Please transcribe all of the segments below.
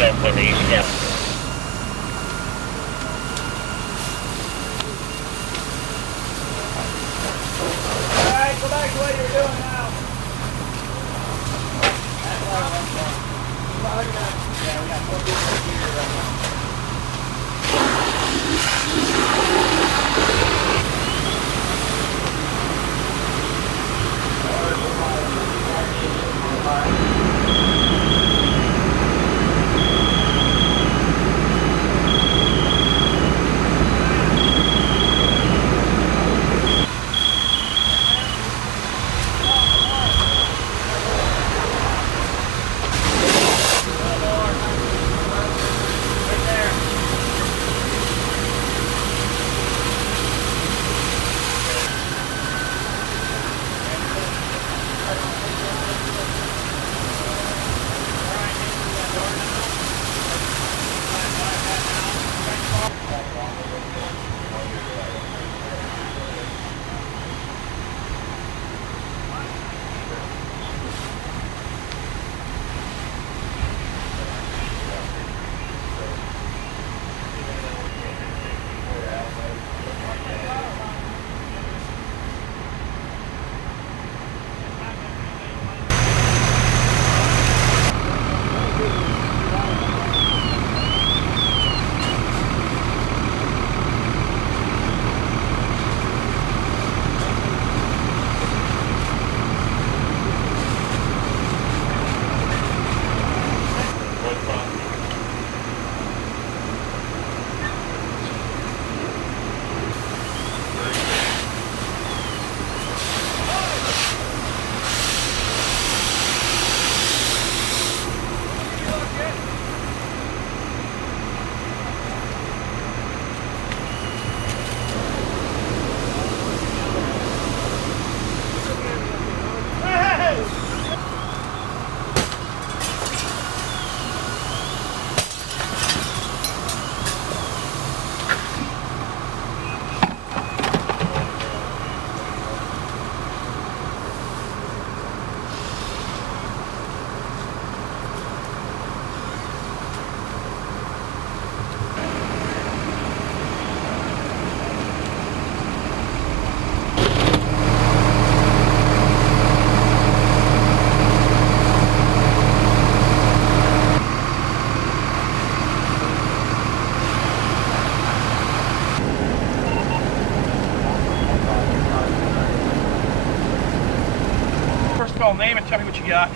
Alright, go back to what you're doing now. Yeah, we got 4 people here right now. Name and tell me what you got.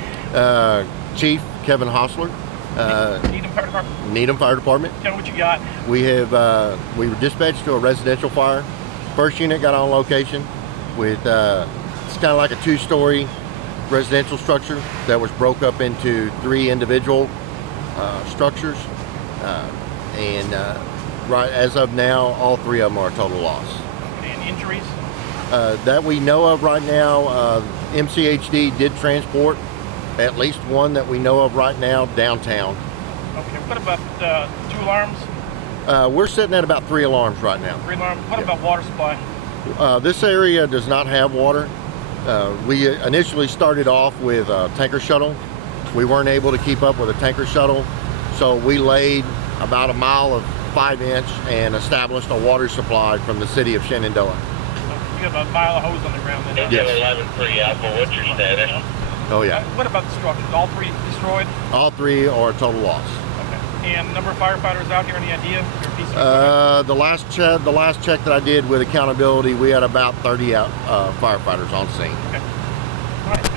Chief Kevin Hostler. Needham Fire Department. Needham Fire Department. Tell me what you got. We were dispatched to a residential fire. First unit got on location with it's kind of like a 2-story residential structure that was broke up into 3 individual structures, and right as of now, all 3 of them are total loss. And injuries? That we know of right now, MCHD did transport at least 1 that we know of right now downtown. Okay, what about 2 alarms? We're sitting at about 3 alarms right now. 3 alarms. What about water supply? This area does not have water. We initially started off with a tanker shuttle. We weren't able to keep up with a tanker shuttle, so we laid about a mile of 5-inch and established a water supply from the city of Shenandoah. You got a mile of hose on the ground then? Yes. 11-3 Alpha, what's your status? Oh yeah. What about the structures? All 3 destroyed? All 3 are total loss. Okay. And number of firefighters out here, any idea? Your piece of the last check that I did with accountability, we had about 30 firefighters on scene. Okay. All right.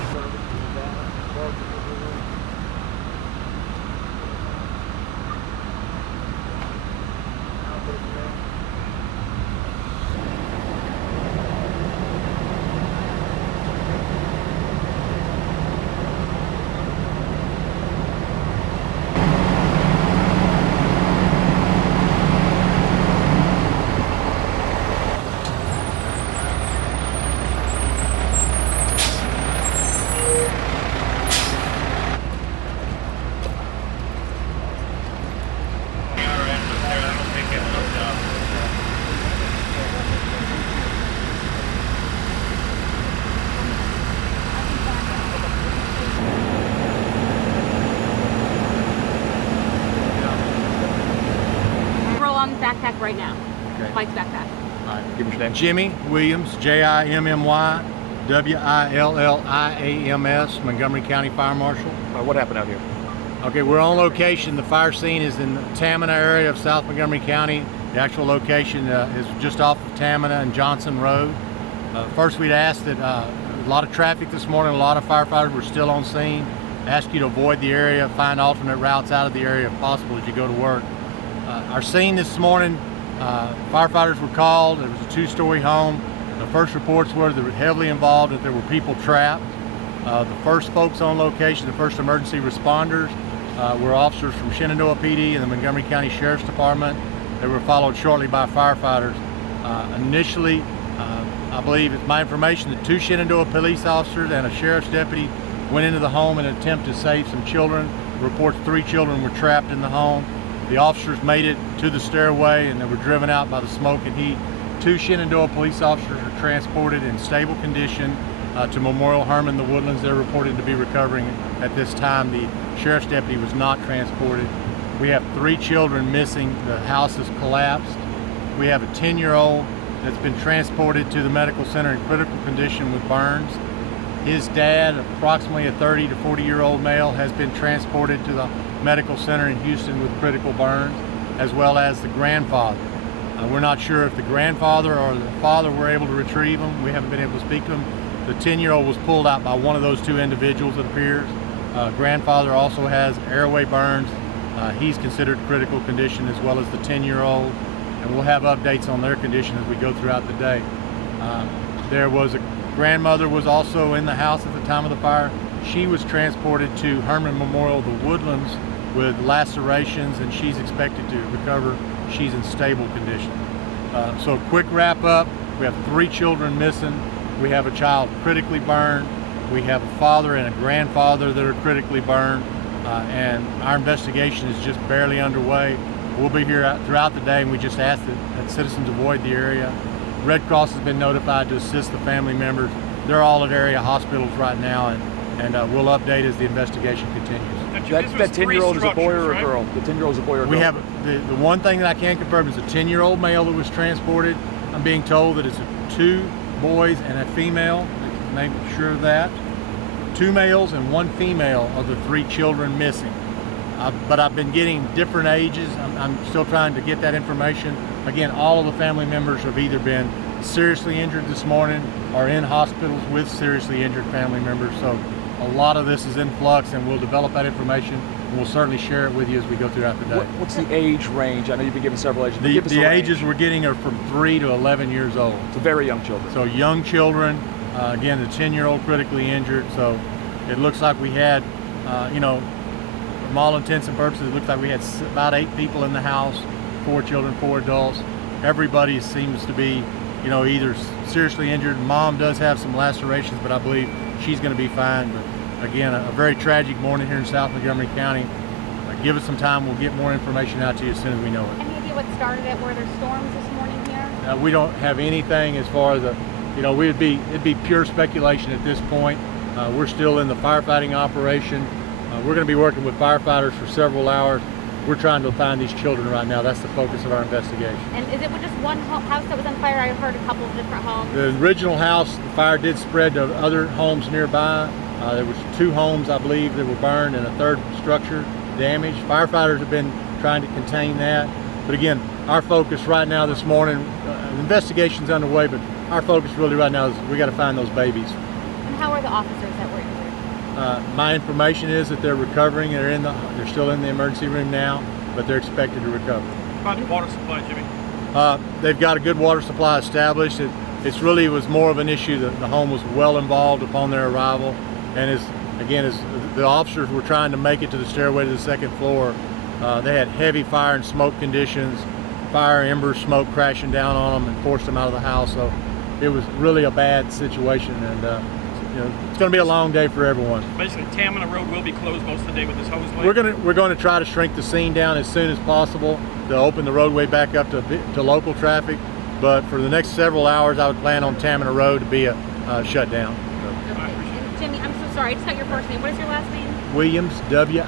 right now. Okay. Mike's backpack. All right, give me your name. Jimmy Williams, Jimmy Williams, Montgomery County Fire Marshal. What happened out here? Okay, we're on location. The fire scene is in the Tamina area of South Montgomery County. The actual location is just off of Tamina and Johnson Road. First, we'd ask that a lot of traffic this morning, a lot of firefighters were still on scene. Ask you to avoid the area, find alternate routes out of the area if possible as you go to work. Our scene this morning, firefighters were called. It was a two-story home. The first reports were they were heavily involved, that there were people trapped. The first folks on location, the first emergency responders, were officers from Shenandoah PD and the Montgomery County Sheriff's Department. They were followed shortly by firefighters. Initially, I believe it's my information that 2 Shenandoah police officers and a sheriff's deputy went into the home in an attempt to save some children. Reports 3 children were trapped in the home. The officers made it to the stairway and they were driven out by the smoke and heat. 2 Shenandoah police officers were transported in stable condition to Memorial Hermann, the Woodlands. They're reported to be recovering at this time. The sheriff's deputy was not transported. We have 3 children missing. The house has collapsed. We have a 10-year-old that's been transported to the medical center in critical condition with burns. His dad, approximately a 30 to 40-year-old male, has been transported to the medical center in Houston with critical burns, as well as the grandfather. We're not sure if the grandfather or the father were able to retrieve him. We haven't been able to speak to him. The 10-year-old was pulled out by one of those 2 individuals, it appears. Grandfather also has airway burns. He's considered critical condition, as well as the 10-year-old. And we'll have updates on their condition as we go throughout the day. There was a grandmother was also in the house at the time of the fire. She was transported to Hermann Memorial, the Woodlands, with lacerations, and she's expected to recover. She's in stable condition. So a quick wrap up, we have 3 children missing. We have a child critically burned. We have a father and a grandfather that are critically burned. And our investigation is just barely underway. We'll be here throughout the day, and we just ask that citizens avoid the area. Red Cross has been notified to assist the family members. They're all at area hospitals right now, and we'll update as the investigation continues. That 10-year-old is a boy or a girl? The 10-year-old is a boy or a girl? We have the one thing that I can confirm is a 10-year-old male that was transported. I'm being told that it's 2 boys and a female. Make sure of that. 2 males and 1 female are the 3 children missing. But I've been getting different ages. I'm still trying to get that information. Again, all of the family members have either been seriously injured this morning or in hospitals with seriously injured family members. So a lot of this is in flux, and we'll develop that information, and we'll certainly share it with you as we go throughout the day. What's the age range? I know you've been given several ages. The ages we're getting are from 3 to 11 years old. So very young children. So young children, again, the 10-year-old critically injured. So it looks like we had, from all intents and purposes, it looks like we had about 8 people in the house, 4 children, 4 adults. Everybody seems to be, either seriously injured. Mom does have some lacerations, but I believe she's going to be fine. But again, a very tragic morning here in South Montgomery County. Give us some time. We'll get more information out to you as soon as we know it. Any idea what started it? Were there storms this morning here? We don't have anything as far as it'd be pure speculation at this point. We're still in the firefighting operation. We're going to be working with firefighters for several hours. We're trying to find these children right now. That's the focus of our investigation. And is it just one house that was on fire? I heard a couple of different homes. The original house, the fire did spread to other homes nearby. There was 2 homes, I believe, that were burned and a 3rd structure damaged. Firefighters have been trying to contain that. But again, our focus right now this morning, the investigation's underway, but our focus really right now is we got to find those babies. And how are the officers that were injured? My information is that they're recovering. They're still in the emergency room now, but they're expected to recover. How about the water supply, Jimmy? They've got a good water supply established. It was more of an issue that the home was well involved upon their arrival, and as the officers were trying to make it to the stairway to the 2nd floor, they had heavy fire and smoke conditions, fire, embers, smoke crashing down on them and forced them out of the house. So it was really a bad situation, and it's going to be a long day for everyone. Basically, Tamina Road will be closed most of the day with this hose line. We're going to try to shrink the scene down as soon as possible to open the roadway back up to local traffic. But for the next several hours, I would plan on Tamina Road to be a shutdown. Okay. And Jimmy, I'm so sorry. I just got your first name. What is your last name? Williams, Williams.